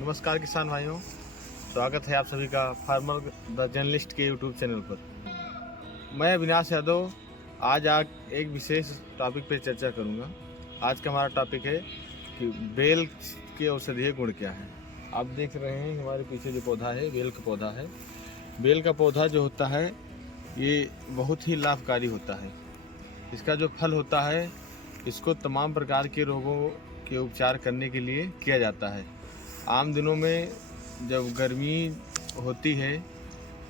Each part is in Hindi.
नमस्कार किसान भाइयों, स्वागत है आप सभी का फार्मर द जर्नलिस्ट के यूट्यूब चैनल पर। मैं अविनाश यादव आज एक विशेष टॉपिक पे चर्चा करूंगा। आज का हमारा टॉपिक है कि बेल के औषधीय गुण क्या हैं। आप देख रहे हैं हमारे पीछे जो पौधा है, बेल का पौधा है। बेल का पौधा जो होता है ये बहुत ही लाभकारी होता है। इसका जो फल होता है इसको तमाम प्रकार के रोगों के उपचार करने के लिए किया जाता है। आम दिनों में जब गर्मी होती है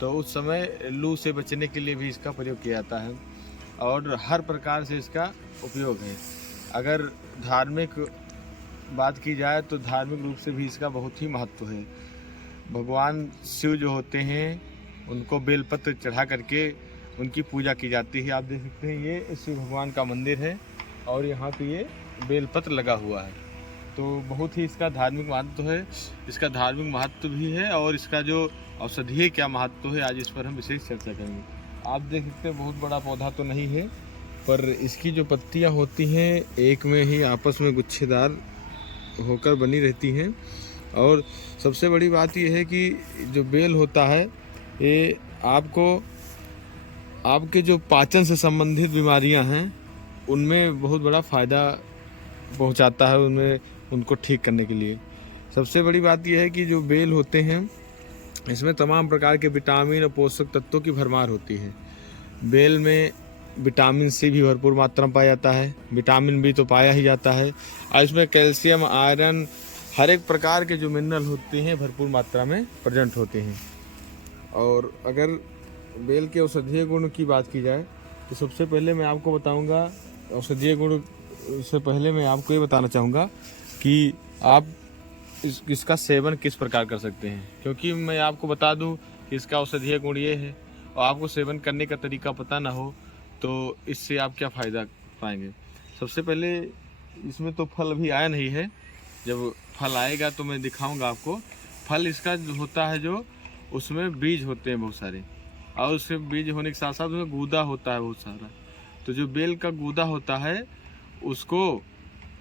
तो उस समय लू से बचने के लिए भी इसका प्रयोग किया जाता है और हर प्रकार से इसका उपयोग है। अगर धार्मिक बात की जाए तो धार्मिक रूप से भी इसका बहुत ही महत्व है। भगवान शिव जो होते हैं उनको बेलपत्र चढ़ा करके उनकी पूजा की जाती है। आप देख सकते हैं ये शिव भगवान का मंदिर है और यहाँ पे ये बेलपत्र लगा हुआ है। तो बहुत ही इसका धार्मिक महत्व है। इसका धार्मिक महत्व भी है और इसका जो औषधीय क्या महत्व है, आज इस पर हम विशेष चर्चा करेंगे। आप देख सकते हैं बहुत बड़ा पौधा तो नहीं है, पर इसकी जो पत्तियां होती हैं एक में ही आपस में गुच्छेदार होकर बनी रहती हैं। और सबसे बड़ी बात यह है कि जो बेल होता है ये आपके जो पाचन से संबंधित बीमारियां हैं उनमें बहुत बड़ा फ़ायदा पहुंचाता है, उनको ठीक करने के लिए। सबसे बड़ी बात यह है कि जो बेल होते हैं इसमें तमाम प्रकार के विटामिन और पोषक तत्वों की भरमार होती है। बेल में विटामिन सी भी भरपूर मात्रा में पाया जाता है, विटामिन बी तो पाया ही जाता है और इसमें कैल्शियम, आयरन, हर एक प्रकार के जो मिनरल होते हैं भरपूर मात्रा में प्रेजेंट होते हैं। और अगर बेल के औषधीय गुण की बात की जाए तो सबसे पहले मैं आपको बताऊंगा औषधीय गुण से पहले मैं आपको ये बताना चाहूँगा कि आप इसका सेवन किस प्रकार कर सकते हैं, क्योंकि मैं आपको बता दूं कि इसका औषधीय गुण ये है और आपको सेवन करने का तरीका पता ना हो तो इससे आप क्या फ़ायदा पाएंगे। सबसे पहले इसमें तो फल अभी आया नहीं है, जब फल आएगा तो मैं दिखाऊंगा आपको। फल इसका जो होता है जो उसमें बीज होते हैं बहुत सारे और उसके बीज होने के साथ साथ उसमें गूदा होता है बहुत सारा। तो जो बेल का गूदा होता है उसको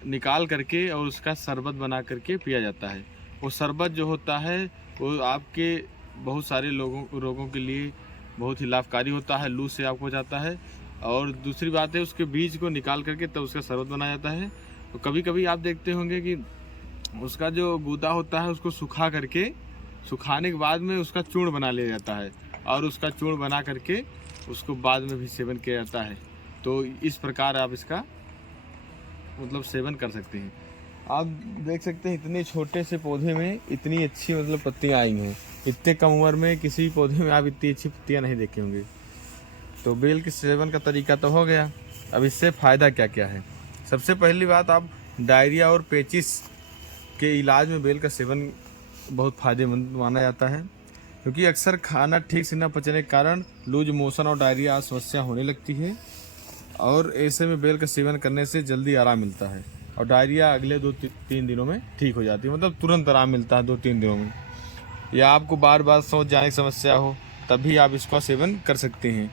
निकाल करके और उसका शरबत बना करके पिया जाता है। वो शरबत जो होता है वो आपके बहुत सारे रोगों के लिए बहुत ही लाभकारी होता है, लू से आपको बचाता है। और दूसरी बात है उसके बीज को निकाल करके तब उसका शरबत बनाया जाता है। तो कभी कभी आप देखते होंगे कि उसका जो गूदा होता है उसको सुखाने के बाद में उसका चूर्ण बना लिया जाता है और उसका चूर्ण बना करके उसको बाद में भी सेवन किया जाता है। तो इस प्रकार आप इसका सेवन कर सकते हैं। आप देख सकते हैं इतने छोटे से पौधे में इतनी अच्छी पत्तियां आई हैं। इतने कम उम्र में किसी पौधे में आप इतनी अच्छी पत्तियां नहीं देखे होंगे। तो बेल के सेवन का तरीका तो हो गया, अब इससे फ़ायदा क्या क्या है। सबसे पहली बात, आप डायरिया और पेचिस के इलाज में बेल का सेवन बहुत फ़ायदेमंद माना जाता है, क्योंकि अक्सर खाना ठीक से न पचने के कारण लूज मोशन और डायरिया समस्या होने लगती है और ऐसे में बेल का सेवन करने से जल्दी आराम मिलता है और डायरिया अगले 2-3 दिनों में ठीक हो जाती है। तुरंत आराम मिलता है 2-3 दिनों में। या आपको बार बार सोच जाने की समस्या हो तभी आप इसका सेवन कर सकते हैं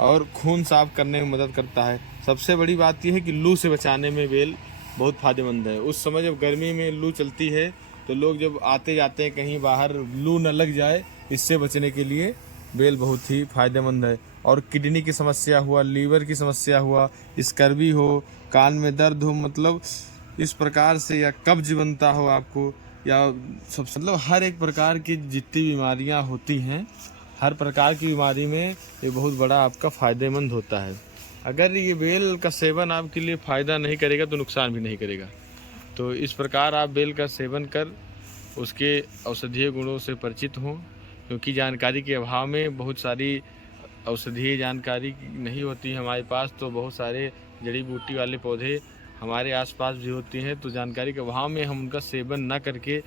और खून साफ करने में मदद करता है। सबसे बड़ी बात यह है कि लू से बचाने में बेल बहुत फ़ायदेमंद है। उस समय जब गर्मी में लू चलती है तो लोग जब आते जाते हैं कहीं बाहर, लू न लग जाए इससे बचने के लिए बेल बहुत ही फ़ायदेमंद है। और किडनी की समस्या हुआ, लीवर की समस्या हुआ, स्कर्वी हो, कान में दर्द हो, इस प्रकार से, या कब्ज बनता हो आपको, या हर एक प्रकार की जितनी बीमारियां होती हैं, हर प्रकार की बीमारी में ये बहुत बड़ा आपका फ़ायदेमंद होता है। अगर ये बेल का सेवन आपके लिए फ़ायदा नहीं करेगा तो नुकसान भी नहीं करेगा। तो इस प्रकार आप बेल का सेवन कर उसके औषधीय गुणों से परिचित हों, क्योंकि जानकारी के अभाव में बहुत सारी औषधीय जानकारी नहीं होती हमारे पास। तो बहुत सारे जड़ी बूटी वाले पौधे हमारे आसपास भी होती हैं, तो जानकारी के अभाव में हम उनका सेवन ना करके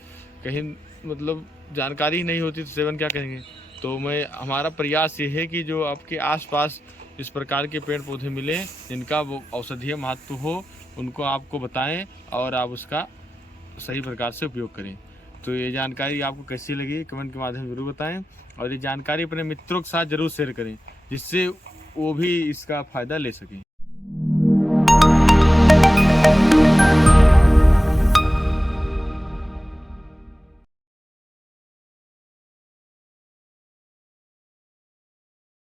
कहीं जानकारी ही नहीं होती तो सेवन क्या करेंगे। तो हमारा प्रयास ये है कि जो आपके आसपास इस प्रकार के पेड़ पौधे मिलें जिनका वो औषधीय महत्व हो उनको आपको बताएं और आप उसका सही प्रकार से उपयोग करें। तो ये जानकारी आपको कैसी लगी कमेंट के माध्यम से जरूर बताएं और ये जानकारी अपने मित्रों के साथ जरूर शेयर करें, जिससे वो भी इसका फ़ायदा ले सकें।